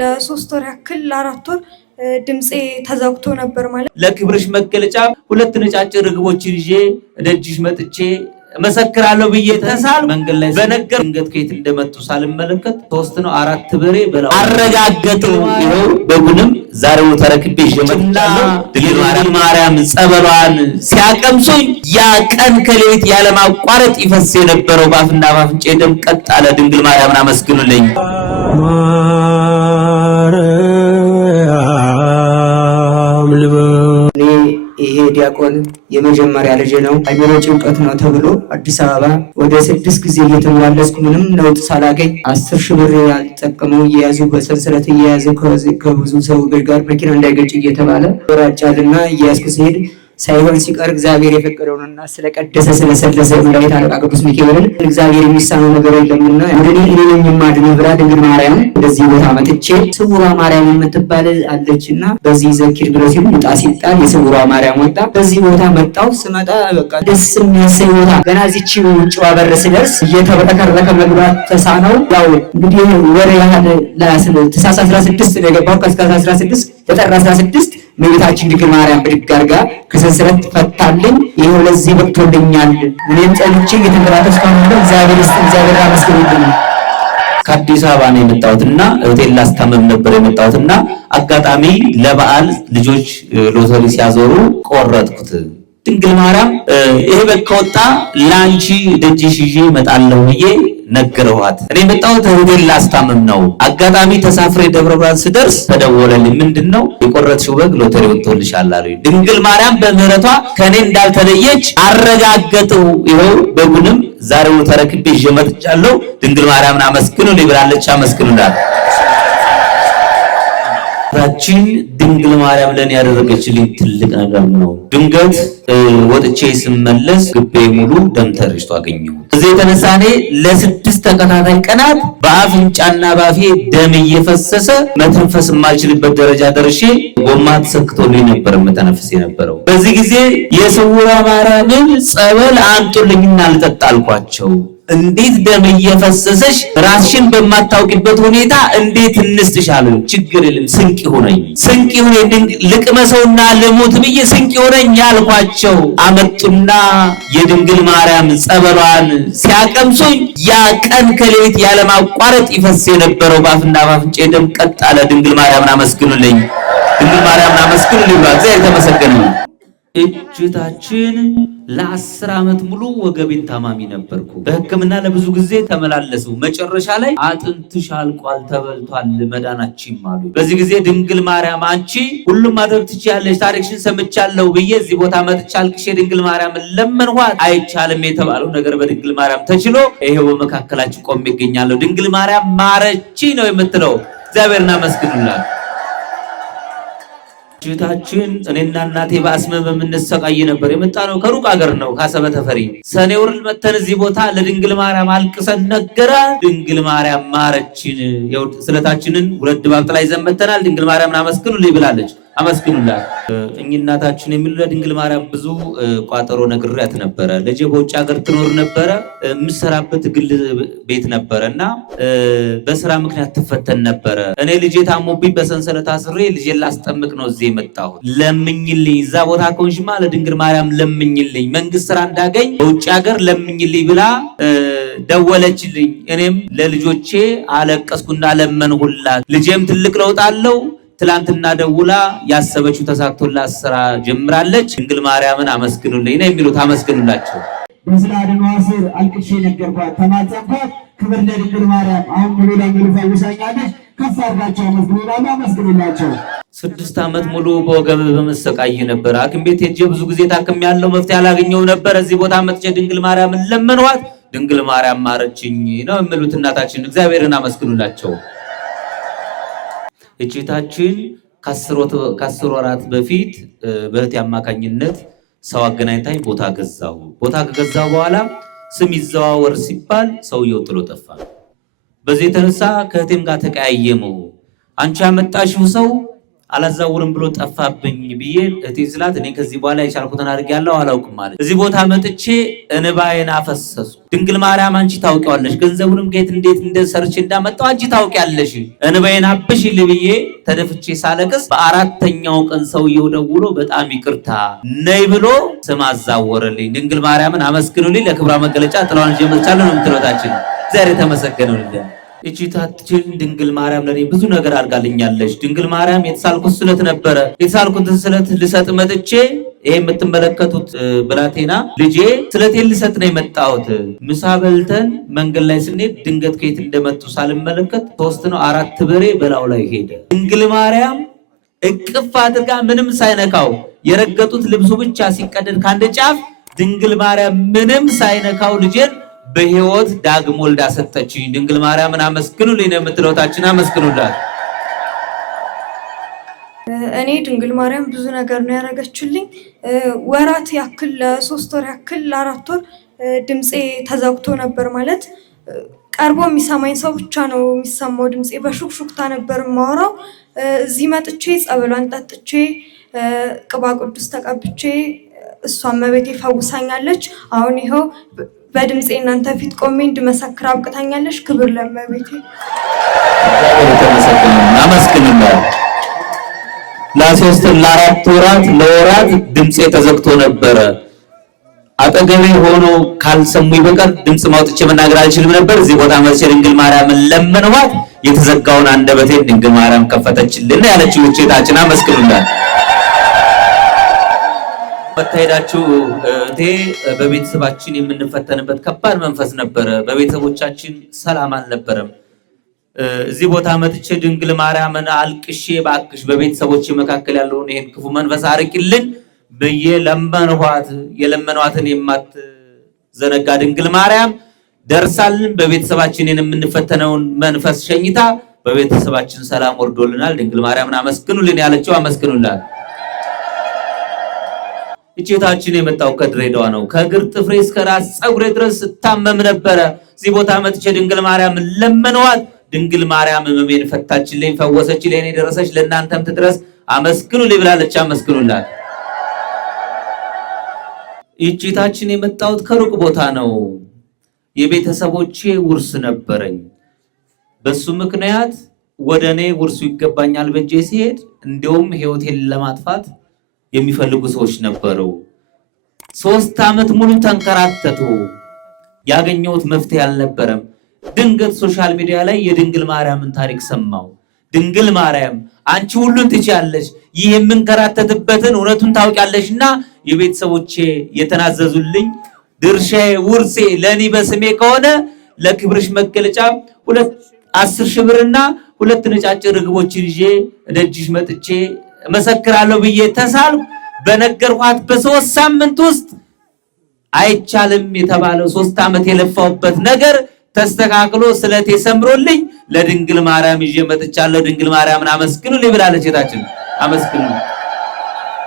ለ3 ወር ያክል ለ4 ወር ድምጼ ተዘግቶ ነበር ማለት ለክብርሽ መገለጫ 2 ነጫጭ ርግቦችን ይዤ ደጅሽ መጥቼ መሰክራለሁ ብዬ ተሳል መንገድ ላይ በነገር ድንገት ከየት እንደመጡ ሳልመለከት 3 ነው 4 በሬ በላው አረጋገጡ። ይኸው በጉንም ዛሬው ተረክቤ ጀመጥቻለሁ። ድንግል ማርያም ጸበሏን ሲያቀምሱኝ ያ ቀን ከሌሊት ያለማቋረጥ ይፈስ የነበረው ባፍና ባፍንጬ ደም ቀጥ አለ። ድንግል ማርያምን አመስግኑልኝ። ይሄ ዲያቆን የመጀመሪያ ልጅ ነው። አይምሮ ጭንቀት ነው ተብሎ አዲስ አበባ ወደ 6 ጊዜ እየተመላለስኩ ምንም ለውጥ ሳላገኝ 10,000 ብር ያልጠቀመው እየያዙ በሰንሰለት እየያዙ ከብዙ ሰዎች ጋር መኪና እንዳይገጭ እየተባለ ወራጫልና እየያዝኩ ሲሄድ ሳይሆን ሲቀር እግዚአብሔር የፈቀደውንና ስለቀደሰ ስለሰለሰ መላእክት አለቃ ቅዱስ ሚካኤልን እግዚአብሔር የሚሳነው ነገር የለምና ወደኔ እኔን የማድነው ብላ ድንግል ማርያም ወደዚህ ቦታ መጥቼ ስውሯ ማርያም የምትባል አለችና በዚህ ዘኪር ብለው ሲሉ ዕጣ ሲጣል የስውሯ ማርያም ወጣ። በዚህ ቦታ መጣው። ስመጣ በቃ ደስ የሚያሰኝ ቦታ ገና እዚች ውጭዋ በር ስደርስ እየተበረከረከ መግባት ተሳነው። ያው እንግዲህ ወር ያህል ለታኅሳስ 16 ነው የገባው። ከታኅሳስ 16 ለጥር 16 እመቤታችን ድንግል ማርያም ብድግ አድርጋ ከሰንሰለት ፈታልኝ። ይሄው ለዚህ በቅቶልኛል። እኔም ጸልቼ እየተንከራተትኩ ነው። እግዚአብሔር አመስግኑልኝ። ከአዲስ አበባ ነው የመጣሁትና ሆቴል ላስታመም ነበር የመጣሁትና አጋጣሚ ለበዓል ልጆች ሎተሪ ሲያዞሩ ቆረጥኩት። ድንግል ማርያም ይሄ በከወጣ ላንቺ ደጅሽ ይዤ እመጣለሁ ብዬ ነገረዋት። እኔ የመጣሁት ሆቴል ላስታመም ነው። አጋጣሚ ተሳፍሬ ደብረ ብርሃን ስደርስ ተደወለልኝ። ምንድነው? የቆረጥሽው በግ ሎተሪ ወጥቶልሻል አሉኝ። ድንግል ማርያም በምህረቷ ከኔ እንዳልተለየች አረጋገጡ። ይኸው በጉንም ዛሬው ተረክቤ ይዤ መጥቻለሁ። ድንግል ማርያምን አመስግኑልኝ ብላለች። አመስግኑላት። ታችን ድንግል ማርያም ለኔ ያደረገችልኝ ትልቅ ነገር ነው። ድንገት ወጥቼ ስመለስ ግቤ ሙሉ ደም ተርጭቶ አገኘሁ። እዚህ የተነሳ እኔ ለ6 ተከታታይ ቀናት በአፍንጫና ባፌ ደም እየፈሰሰ መተንፈስ የማልችልበት ደረጃ ደርሼ ጎማ ተሰክቶልኝ ነበር መተንፈስ የነበረው። በዚህ ጊዜ የስውሯ ማርያምን ጸበል አንጡልኝና ልጠጣ አልኳቸው። እንዴት ደም እየፈሰሰሽ ራስሽን በማታውቂበት ሁኔታ እንዴት እንስጥሻሉ? ችግር የለም ስንቅ ይሁነኝ፣ ስንቅ ይሁነኝ፣ ልቅመሰውና ልሙት ብዬ ስንቅ ይሁነኝ ያልኳቸው አመጡና የድንግል ማርያም ጸበሏን ሲያቀምሱኝ ያ ቀን ከሌሊት ያለማቋረጥ ይፈስ የነበረው ባፍና ባፍንጬ ደም ቀጥ አለ። ድንግል ማርያምን አመስግኑልኝ። ድንግል ማርያምን አመስግኑልኝ። እግዚአብሔር የተመሰገነ ነው። እጅታችን ለ10 ዓመት ሙሉ ወገቤን ታማሚ ነበርኩ። በሕክምና ለብዙ ጊዜ ተመላለሱ። መጨረሻ ላይ አጥንትሽ አልቋል፣ ተበልቷል፣ መዳናችን አሉ። በዚህ ጊዜ ድንግል ማርያም አንቺ ሁሉም ማድረግ ትችያለሽ፣ ታሪክሽን ሰምቻለሁ ብዬ እዚህ ቦታ መጥቼ አልቅሼ ድንግል ማርያምን ለመንኋት። አይቻልም የተባለው ነገር በድንግል ማርያም ተችሎ ይሄው በመካከላችን ቆሜ እገኛለሁ። ድንግል ማርያም ማረቺ ነው የምትለው። እግዚአብሔርን አመስግኑላት። እህታችን እኔና እናቴ በአስመ በምንሰቃይ ነበር። የመጣ ነው ከሩቅ ሀገር ነው፣ ከአሰበ ተፈሪ። ሰኔ ወር መተን እዚህ ቦታ ለድንግል ማርያም አልቅሰን ነገረ። ድንግል ማርያም ማረችን። ስለታችንን 2 ድባብ ላይ ዘመተናል። ድንግል ማርያምን አመስግኑልኝ ብላለች። አመስግኑላት። እኚህ እናታችን የሚሉ ለድንግል ማርያም ብዙ ቋጠሮ ነግሬያት ነበረ። ልጄ በውጭ ሀገር ትኖር ነበረ። የምሰራበት ግል ቤት ነበረና በስራ ምክንያት ትፈተን ነበረ። እኔ ልጄ ታሞብኝ በሰንሰለት አስሬ ልጄን ላስጠምቅ ነው እዚህ የመጣሁት። ለምኝልኝ፣ እዛ ቦታ ከሆንሽማ ለድንግል ማርያም ለምኝልኝ፣ መንግስት ስራ እንዳገኝ በውጭ ሀገር ለምኝልኝ ብላ ደወለችልኝ። እኔም ለልጆቼ አለቀስኩና ለመንሁላት። ልጄም ትልቅ ለውጥ አለው። ትላንትና ደውላ ያሰበችው ተሳክቶላት ስራ ጀምራለች። ድንግል ማርያምን አመስግኑልኝ ነው የሚሉት። አመስግኑላቸው። በስለ አድኗ ስር አልቅሼ ነገርኳት፣ ተማጸንኳት። ክብር ለድንግል ማርያም። አሁን ሙሉ ለሙሉ ፈውሳኛለች። ከፍ አድርጋቸው አመስግኑላቸው። 6 ዓመት ሙሉ በወገብ በመሰቃይ ነበር። ሐኪም ቤት ሄጄ ብዙ ጊዜ ታክም ያለው መፍትሄ አላገኘው ነበር። እዚህ ቦታ መጥቼ ድንግል ማርያምን ለመንኋት። ድንግል ማርያም ማረችኝ ነው የሚሉት እናታችን። እግዚአብሔርን አመስግኑላቸው። እጅታችን ከ10 ወራት በፊት በእህቴ አማካኝነት ሰው አገናኝታኝ ቦታ ገዛሁ። ቦታ ከገዛሁ በኋላ ስም ይዘዋወር ሲባል ሰውየው ጥሎ ጠፋ። በዚህ የተነሳ ከእህቴም ጋር ተቀያየመው። አንቺ ያመጣሽው ሰው አላዛውርም ብሎ ጠፋብኝ ብዬ እቴ ስላት እኔ ከዚህ በኋላ የቻልኩትን አድርጌያለሁ አላውቅም ማለት እዚህ ቦታ መጥቼ እንባዬን አፈሰሱ። ድንግል ማርያም አንቺ ታውቂዋለሽ፣ ገንዘቡንም ከየት እንዴት እንደሰርች እንዳመጣው አንቺ ታውቂያለሽ፣ እንባዬን አብሽልኝ ብዬ ተደፍቼ ሳለቅስ በአራተኛው ቀን ሰውየው ደውሎ በጣም ይቅርታ ነይ ብሎ ስም አዛወረልኝ። ድንግል ማርያምን አመስግኑልኝ። ለክብራ መገለጫ ጥላዋን ጀመርቻለሁ ነው የምትሎታችን። ዛሬ ተመሰገኑልኝ። እቺታችን ድንግል ማርያም ለኔ ብዙ ነገር አድርጋልኛለች። ድንግል ማርያም የተሳልኩት ስለት ነበረ። የተሳልኩትን ስለት ልሰጥ መጥቼ ይሄ የምትመለከቱት ብላቴና ልጄ ስለቴን ልሰጥ ነው የመጣሁት። ምሳ በልተን መንገድ ላይ ስንሄድ ድንገት ከየት እንደመጡ ሳልመለከት 3 ነው 4 በሬ በላው ላይ ሄደ። ድንግል ማርያም እቅፍ አድርጋ ምንም ሳይነካው የረገጡት ልብሱ ብቻ ሲቀደድ ካንደ ጫፍ ድንግል ማርያም ምንም ሳይነካው ልጄን በህይወት ዳግም ወልዳ ሰጠችኝ። ድንግል ማርያምን አመስግኑልኝ ነው የምትለውታችን። አመስግኑላት። እኔ ድንግል ማርያም ብዙ ነገር ነው ያደረገችልኝ። ወራት ያክል ለ3 ወር ያክል ለ4 ወር ድምፄ ተዘግቶ ነበር። ማለት ቀርቦ የሚሰማኝ ሰው ብቻ ነው የሚሰማው ድምፄ። በሹክሹክታ ነበር የማወራው። እዚህ መጥቼ ጸበሏን ጠጥቼ ቅባ ቅዱስ ተቀብቼ እሷም መቤቴ ፈውሳኛለች። አሁን ይኸው በድምፄ እናንተ ፊት ቆሜ እንድመሰክር አብቅታኛለች። ክብር ለመቤቴ። አመስግኑላት። ለ3 ለ4 ወራት ለወራት ድምፄ ተዘግቶ ነበረ። አጠገቤ ሆኖ ካልሰሙኝ በቀር ድምፅ ማውጥቼ መናገር አልችልም ነበር። እዚህ ቦታ መጥቼ ድንግል ማርያምን ለመንኋት። የተዘጋውን አንደበቴን ድንግል ማርያም ከፈተችልን ያለችው እህታችን። አመስግኑላት። መታሄዳችሁ እቴ በቤተሰባችን የምንፈተንበት ከባድ መንፈስ ነበረ። በቤተሰቦቻችን ሰላም አልነበረም። እዚህ ቦታ መጥቼ ድንግል ማርያምን አልቅሼ ባክሽ በቤተሰቦች መካከል ያለውን ይሄን ክፉ መንፈስ አርቂልን ብዬ ለመንኋት። የለመኗትን የማትዘነጋ ድንግል ማርያም ደርሳልን። በቤተሰባችን የምንፈተነውን መንፈስ ሸኝታ በቤተሰባችን ሰላም ወርዶልናል። ድንግል ማርያምን አመስግኑልን ያለችው። አመስግኑላት። እቺታችን የመጣው ከድሬዳዋ ነው። ከእግር ጥፍሬ እስከ ራስ ፀጉሬ ድረስ ታመም ነበረ። እዚህ ቦታ መጥቼ ድንግል ማርያምን ለመንኋት። ድንግል ማርያም ህመሜን ፈታችልኝ፣ ፈወሰችልኝ። ለኔ ደረሰች፣ ለእናንተም ትድረስ። አመስግኑልኝ ብላለች። አመስግኑላት። እቺታችን የመጣውት ከሩቅ ቦታ ነው። የቤተሰቦቼ ውርስ ነበረኝ። በሱ ምክንያት ወደኔ ውርሱ ይገባኛል በእጄ ሲሄድ እንዲያውም ህይወቴን ለማጥፋት የሚፈልጉ ሰዎች ነበሩ። 3 ዓመት ሙሉ ተንከራተቱ። ያገኘሁት መፍትሄ አልነበረም። ድንገት ሶሻል ሚዲያ ላይ የድንግል ማርያምን ታሪክ ሰማው። ድንግል ማርያም አንቺ ሁሉን ትችያለሽ፣ ይህ የምንከራተትበትን እውነቱን ታውቂያለሽና የቤተሰቦቼ የተናዘዙልኝ ድርሻዬ ውርሴ ለኔ በስሜ ከሆነ ለክብርሽ መገለጫ 10,000 ብርና 2 ነጫጭ ርግቦችን ይዤ ደጅሽ መጥቼ መሰክራለሁ ብዬ ተሳልኩ። በነገርኳት በ3 ሳምንት ውስጥ አይቻልም የተባለው 3 ዓመት የለፋውበት ነገር ተስተካክሎ ስለቴ ሰምሮልኝ ለድንግል ማርያም ይዤ መጥቻለሁ። ድንግል ማርያምን አመስግኑልኝ ብላለች እህታችን። አመስግኑ።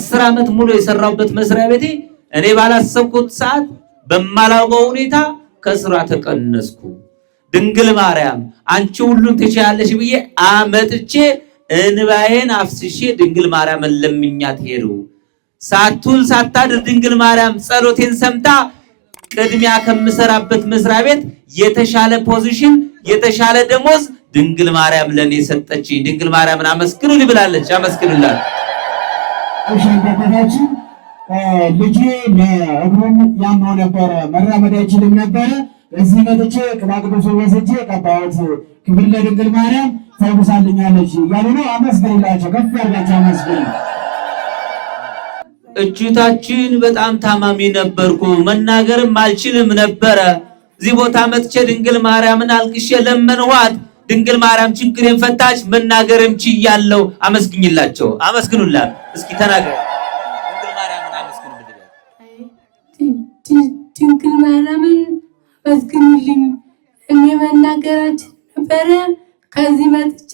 10 ዓመት ሙሉ የሰራውበት መስሪያ ቤቴ እኔ ባላሰብኩት ሰዓት በማላውቀው ሁኔታ ከስራ ተቀነስኩ። ድንግል ማርያም አንቺ ሁሉን ትችያለሽ ብዬ አመጥቼ እንባዬን አፍስሼ ድንግል ማርያምን ለምኛት ሄዱ። ሳቱን ሳታድር ድንግል ማርያም ጸሎቴን ሰምታ ቅድሚያ ከምሰራበት መስሪያ ቤት የተሻለ ፖዚሽን የተሻለ ደሞዝ ድንግል ማርያም ለኔ ሰጠችኝ። ድንግል ማርያምን አመስግኑልኝ ብላለች። አመስግኑላት። እሺ እንደተታችን ልጄ ለእግሩን ያመው ነበረ፣ መራመድ አይችልም ነበረ። እዚህ መጥቼ ቅባ ቅዱስ ወስጄ ቀባሁት። ክብር ለድንግል ማርያም ፈውሳልኛለች እያሉ ነው። አመስግኑላቸው፣ ከፍ ያርጋቸው፣ አመስግኑ። እጅታችን በጣም ታማሚ ነበርኩ፣ መናገርም አልችልም ነበረ። እዚህ ቦታ መጥቼ ድንግል ማርያምን አልቅሼ ለመንኋት። ድንግል ማርያም ችግሬን ፈታች፣ መናገርም ችያለሁ። አመስግኝላቸው፣ አመስግኑላት። እስኪ ተናገር። ድንግል ማርያምን አመስግኑልኝ። ድንግል ማርያምን አመስግኑልኝ። እኔ መናገራችን ነበረ፣ ከዚህ መጥቼ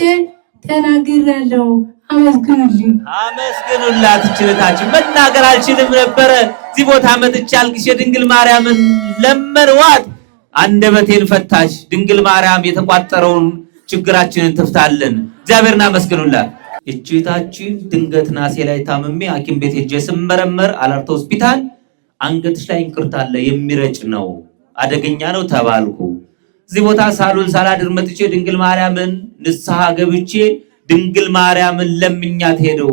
ተናግሬያለሁ። አመስግኑልኝ። አመስግኑላት። እችልታችን መናገር አልችልም ነበረ። እዚህ ቦታ መጥቼ አልቅሼ ድንግል ማርያምን ለመንኋት። አንደበቴን ፈታች። ድንግል ማርያም የተቋጠረውን ችግራችንን ትፍታልን። እግዚአብሔርን አመስግኑላት። እቺታችን ድንገት ናሴ ላይ ታምሜ ሐኪም ቤት ሄጄ ስመረመር አለርት ሆስፒታል አንገትሽ ላይ እንቅርት አለ የሚረጭ ነው አደገኛ ነው ተባልኩ። እዚህ ቦታ ሳሉን ሳላድር መጥቼ ድንግል ማርያምን ንስሐ ገብቼ ድንግል ማርያምን ለምኛት ሄደው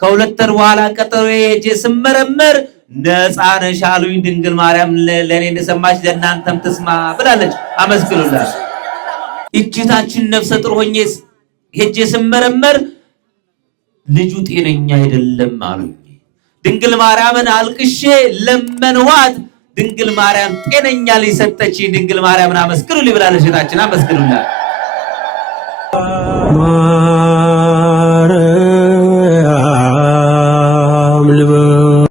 ከሁለት ወር በኋላ ቀጠሮ ሄጄ ስመረመር ነፃ ነሽ አሉኝ። ድንግል ማርያም ለኔ እንደሰማች ለእናንተም ትስማ ብላለች። አመስግኑላት። እቺታችን ነፍሰ ጡር ሆኜ ሄጄ ስመረመር ልጁ ጤነኛ አይደለም አሉኝ። ድንግል ማርያምን አልቅሼ ለመንኋት። ድንግል ማርያም ጤነኛ ልጅ ሰጠች። ድንግል ማርያምን አመስግኑልኝ ብላለች። እህታችን አመስግኑላት።